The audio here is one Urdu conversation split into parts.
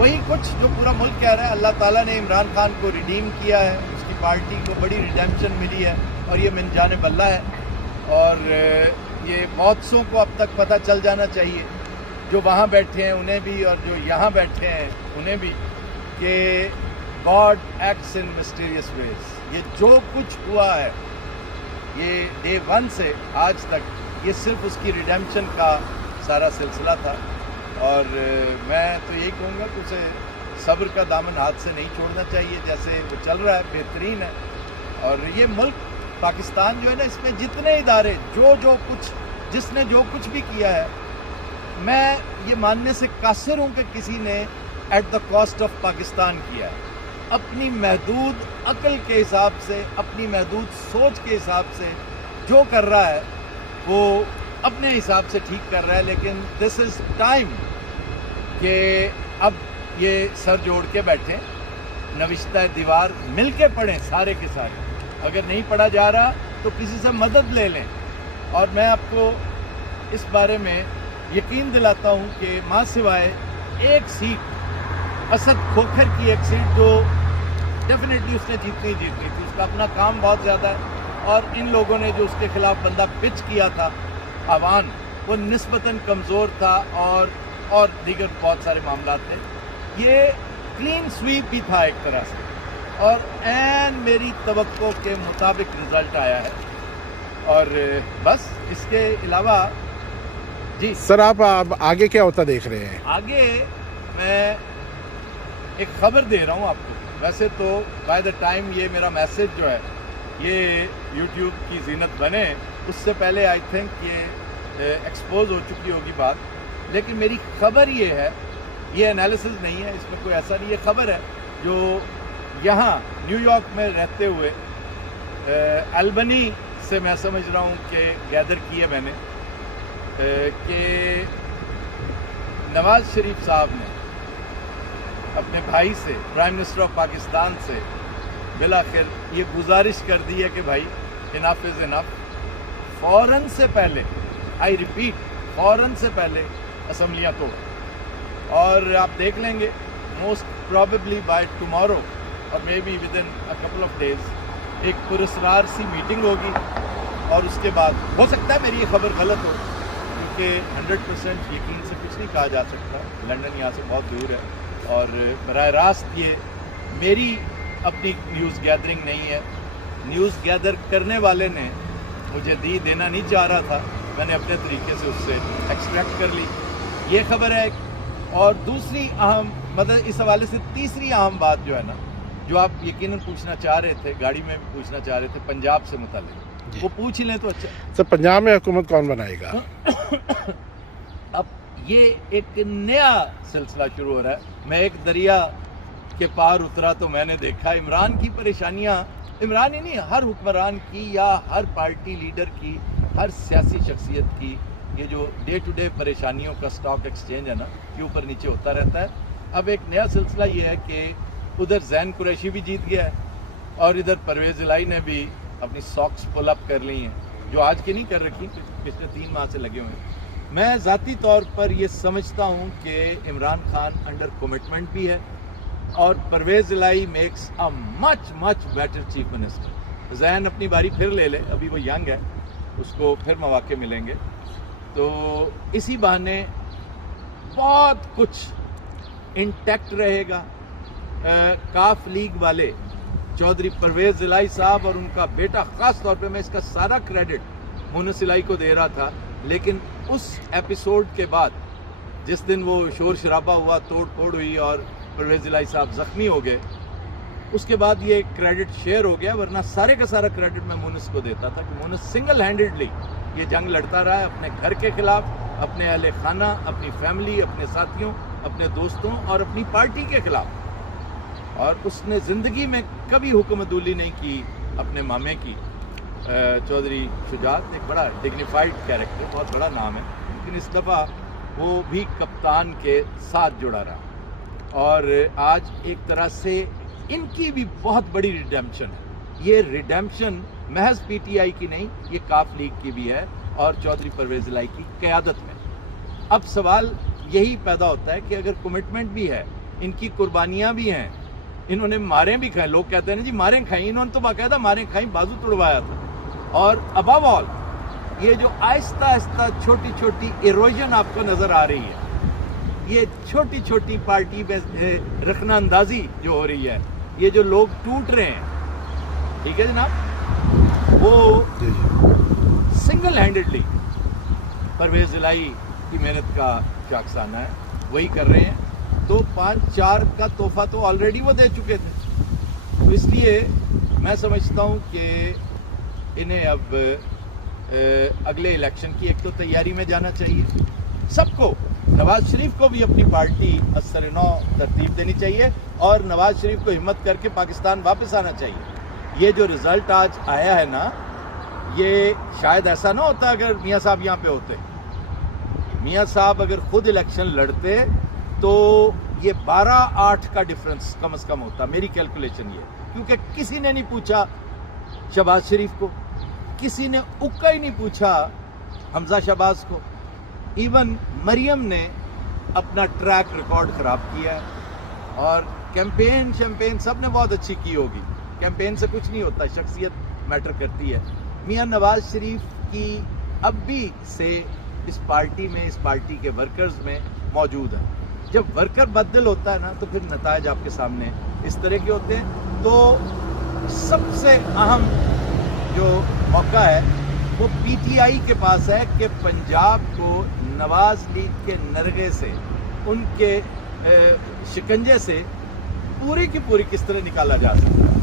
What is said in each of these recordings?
وہی کچھ جو پورا ملک کہہ رہا ہے. اللہ تعالیٰ نے عمران خان کو ریڈیم کیا ہے, اس کی پارٹی کو بڑی ریڈیمپشن ملی ہے, اور یہ من جانب اللہ ہے. اور یہ بہت سوں کو اب تک پتہ چل جانا چاہیے, جو وہاں بیٹھے ہیں انہیں بھی اور جو یہاں بیٹھے ہیں انہیں بھی, کہ گاڈ ایکٹس ان مسٹیریس ویز. یہ جو کچھ ہوا ہے یہ ڈے 1 سے آج تک, یہ صرف اس کی ریڈیمپشن کا سارا سلسلہ تھا. اور میں تو یہی کہوں گا کہ اسے صبر کا دامن ہاتھ سے نہیں چھوڑنا چاہیے. جیسے وہ چل رہا ہے بہترین ہے. اور یہ ملک پاکستان جو ہے نا, اس میں جتنے ادارے جو کچھ جس نے جو کچھ بھی کیا ہے, میں یہ ماننے سے قاصر ہوں کہ کسی نے at the cost of Pakistan کیا ہے. اپنی محدود عقل کے حساب سے, اپنی محدود سوچ کے حساب سے جو کر رہا ہے وہ اپنے حساب سے ٹھیک کر رہا ہے. لیکن دس از ٹائم کہ اب یہ سر جوڑ کے بیٹھیں, نوشتہ دیوار مل کے پڑھیں سارے کے سارے. اگر نہیں پڑھا جا رہا تو کسی سے مدد لے لیں. اور میں آپ کو اس بارے میں یقین دلاتا ہوں کہ ماں سوائے ایک سیٹ, اسد کھوکھر کی ایک سیٹ جو ڈیفینیٹلی اس نے جیتنی تھی, اس کا اپنا کام بہت زیادہ ہے. اور ان لوگوں نے جو اس کے خلاف بندہ پچ کیا تھا عوان, وہ نسبتاً کمزور تھا, اور دیگر بہت سارے معاملات تھے. یہ کلین سویپ بھی تھا ایک طرح سے, اور عین میری توقع کے مطابق رزلٹ آیا ہے. اور بس اس کے علاوہ جی سر, آپ آگے کیا ہوتا دیکھ رہے ہیں؟ آگے میں ایک خبر دے رہا ہوں آپ کو. ویسے تو بائی دا ٹائم یہ میرا میسیج جو ہے یہ یوٹیوب کی زینت بنے, اس سے پہلے آئی تھنک یہ ایکسپوز ہو چکی ہوگی بات. لیکن میری خبر یہ ہے, یہ انالیسز نہیں ہے, اس میں کوئی ایسا نہیں, یہ خبر ہے جو یہاں نیو یارک میں رہتے ہوئے البنی سے میں سمجھ رہا ہوں کہ گیدر کی ہے میں نے, کہ نواز شریف صاحب نے اپنے بھائی سے, پرائم منسٹر آف پاکستان سے بالآخر یہ گزارش کر دی ہے کہ بھائی انف از انف. فوراً سے پہلے, آئی ریپیٹ, فوراً سے پہلے اسمبلیاں توڑ. اور آپ دیکھ لیں گے most probably by tomorrow or maybe within a couple of days ایک پراسرار سی میٹنگ ہوگی. اور اس کے بعد ہو سکتا ہے میری یہ خبر غلط ہو, کیونکہ 100% یقین سے کچھ نہیں کہا جا سکتا. لندن یہاں سے بہت دور ہے, اور براہ راست یہ میری اپنی نیوز گیدرنگ نہیں ہے. نیوز گیدر کرنے والے نے مجھے دینا نہیں چاہ رہا تھا, میں نے اپنے طریقے سے اس سے ایکسٹریکٹ کر لی. یہ خبر ہے. اور دوسری اہم, مطلب اس حوالے سے تیسری اہم بات جو ہے نا, جو آپ یقیناً پوچھنا چاہ رہے تھے, گاڑی میں بھی پوچھنا چاہ رہے تھے پنجاب سے متعلق, وہ پوچھ ہی لیں تو اچھا. سر, پنجاب میں حکومت کون بنائے گا؟ اب یہ ایک نیا سلسلہ شروع ہو رہا ہے. میں ایک دریا کے پار اترا تو میں نے دیکھا عمران کی پریشانیاں, عمران ہی نہیں, ہر حکمران کی یا ہر پارٹی لیڈر کی, ہر سیاسی شخصیت کی, یہ جو ڈے ٹو ڈے پریشانیوں کا سٹاک ایکسچینج ہے نا, یہ اوپر نیچے ہوتا رہتا ہے. اب ایک نیا سلسلہ یہ ہے کہ ادھر زین قریشی بھی جیت گیا ہے, اور ادھر پرویز الہی نے بھی اپنی ساکس پل اپ کر لی ہیں, جو آج کی نہیں کر رکھی, پچھلے 3 ماہ سے لگے ہوئے ہیں. میں ذاتی طور پر یہ سمجھتا ہوں کہ عمران خان انڈر کمٹمنٹ بھی ہے, اور Parvez Elahi makes a much much better chief minister. Zain اپنی باری پھر لے لے, ابھی وہ ینگ ہے, اس کو پھر مواقع ملیں گے. تو اسی بہانے بہت کچھ انٹیکٹ رہے گا. کاف لیگ والے چودھری پرویز الہی صاحب اور ان کا بیٹا, خاص طور پہ میں اس کا سارا کریڈٹ مونس الہی کو دے رہا تھا, لیکن اس ایپیسوڈ کے بعد جس دن وہ شور شرابہ ہوا, توڑ پھوڑ ہوئی اور پرویز الہی صاحب زخمی ہو گئے, اس کے بعد یہ کریڈٹ شیئر ہو گیا. ورنہ سارے کا سارا کریڈٹ میں مونس کو دیتا تھا, کہ مونس سنگل ہینڈڈلی یہ جنگ لڑتا رہا ہے اپنے گھر کے خلاف, اپنے اہل خانہ, اپنی فیملی, اپنے ساتھیوں, اپنے دوستوں اور اپنی پارٹی کے خلاف. اور اس نے زندگی میں کبھی حکم عدولی نہیں کی اپنے مامے کی. چودھری شجاعت ایک بڑا ڈگنیفائڈ کیریکٹر, بہت بڑا نام ہے, لیکن اس دفعہ وہ بھی کپتان کے ساتھ جڑا رہا. اور آج ایک طرح سے ان کی بھی بہت بڑی ریڈیمپشن ہے. یہ ریڈیمپشن محض پی ٹی آئی کی نہیں, یہ کاف لیگ کی بھی ہے, اور چودھری پرویز الہی کی قیادت میں. اب سوال یہی پیدا ہوتا ہے کہ اگر کمٹمنٹ بھی ہے ان کی قربانیاں بھی ہیں, انہوں نے ماریں بھی کھائیں. لوگ کہتے ہیں نا جی ماریں کھائیں, انہوں نے تو باقاعدہ ماریں کھائیں, بازو توڑوایا تھا. اور ابو آل یہ جو آہستہ آہستہ چھوٹی چھوٹی ایروژن آپ کو نظر آ رہی ہے, یہ چھوٹی چھوٹی پارٹی میں رخنہ اندازی جو ہو رہی ہے, یہ جو لوگ ٹوٹ رہے ہیں, ٹھیک ہے جناب, وہ سنگل ہینڈڈلی پرویز الہی کی محنت کا شاخسانہ ہے, وہی کر رہے ہیں. تو 5-4 کا تحفہ تو آلریڈی وہ دے چکے تھے. تو اس لیے میں سمجھتا ہوں کہ انہیں اب اگلے الیکشن کی ایک تو تیاری میں جانا چاہیے سب کو. نواز شریف کو بھی اپنی پارٹی اثر نو ترتیب دینی چاہیے, اور نواز شریف کو ہمت کر کے پاکستان واپس آنا چاہیے. یہ جو رزلٹ آج آیا ہے نا, یہ شاید ایسا نہ ہوتا اگر میاں صاحب یہاں پہ ہوتے. میاں صاحب اگر خود الیکشن لڑتے تو یہ 12-8 کا ڈفرنس کم از کم ہوتا, میری کیلکولیشن یہ. کیونکہ کسی نے نہیں پوچھا شہباز شریف کو, کسی نے اکا ہی نہیں پوچھا حمزہ شہباز کو. ایون مریم نے اپنا ٹریک ریکارڈ خراب کیا ہے, اور کیمپین سب نے بہت اچھی کی ہوگی. کیمپین سے کچھ نہیں ہوتا, شخصیت میٹر کرتی ہے. میاں نواز شریف کی اب بھی سے اس پارٹی میں, اس پارٹی کے ورکرز میں موجود ہے. جب ورکر بدل ہوتا ہے نا تو پھر نتائج آپ کے سامنے اس طرح کے ہوتے ہیں. تو سب سے اہم جو موقع ہے وہ پی ٹی آئی کے پاس ہے کہ پنجاب کو نواز لیگ کے نرغے سے, ان کے شکنجے سے پوری کی پوری کس طرح نکالا جا سکتا ہے.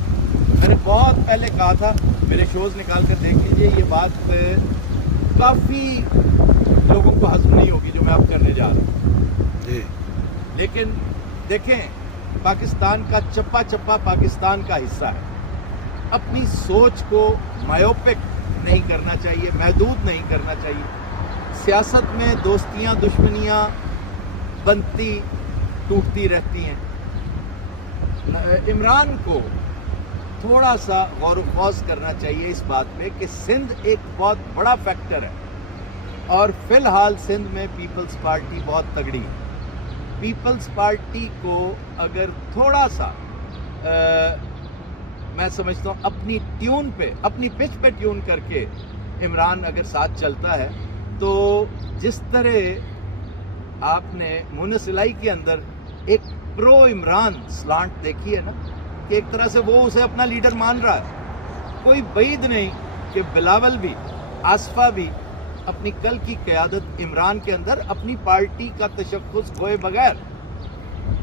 میں نے بہت پہلے کہا تھا, میرے شوز نکال کر دیکھ لیجیے, یہ بات کافی لوگوں کو ہضم نہیں ہوگی جو میں اب کرنے جا رہا ہوں. لیکن دیکھیں, پاکستان کا چپا چپا پاکستان کا حصہ ہے. اپنی سوچ کو مایوپک نہیں کرنا چاہیے, محدود نہیں کرنا چاہیے. سیاست میں دوستیاں دشمنیاں بنتی ٹوٹتی رہتی ہیں. عمران کو تھوڑا سا غور و خوض کرنا چاہیے اس بات پہ کہ سندھ ایک بہت بڑا فیکٹر ہے, اور فی الحال سندھ میں پیپلز پارٹی بہت تگڑی ہے. پیپلز پارٹی کو اگر تھوڑا سا میں سمجھتا ہوں اپنی ٹیون پہ, اپنی پچ پہ ٹیون کر کے عمران اگر ساتھ چلتا ہے, تو جس طرح آپ نے مونس الہی کے اندر ایک پرو عمران سلانٹ دیکھی ہے نا, کہ ایک طرح سے وہ اسے اپنا لیڈر مان رہا ہے. کوئی بعید نہیں کہ بلاول بھی, آصفہ بھی اپنی کل کی قیادت عمران کے اندر اپنی پارٹی کا تشخص ہوئے بغیر,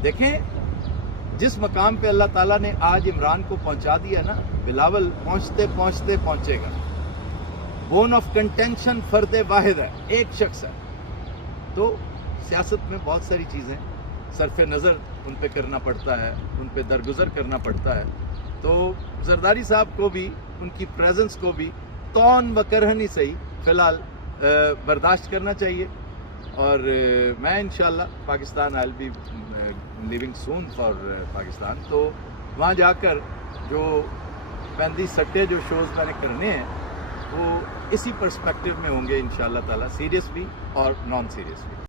دیکھیں جس مقام پہ اللہ تعالیٰ نے آج عمران کو پہنچا دیا نا, بلاول پہنچتے پہنچتے پہنچے گا. بون آف کنٹینشن فرد واحد ہے, ایک شخص ہے. تو سیاست میں بہت ساری چیزیں صرف نظر ان پہ کرنا پڑتا ہے, ان پہ درگزر کرنا پڑتا ہے. تو زرداری صاحب کو بھی, ان کی پریزنس کو بھی تون و کرہن ہی صحیح فی الحال برداشت کرنا چاہیے. اور میں انشاءاللہ Pakistan I will be leaving soon for Pakistan. تو وہاں جا کر جو 35 سٹے جو شوز میں نے کرنے ہیں وہ اسی پرسپیکٹیو میں ہوں گے انشاءاللہ تعالی, سیریس بھی اور نان سیریس بھی.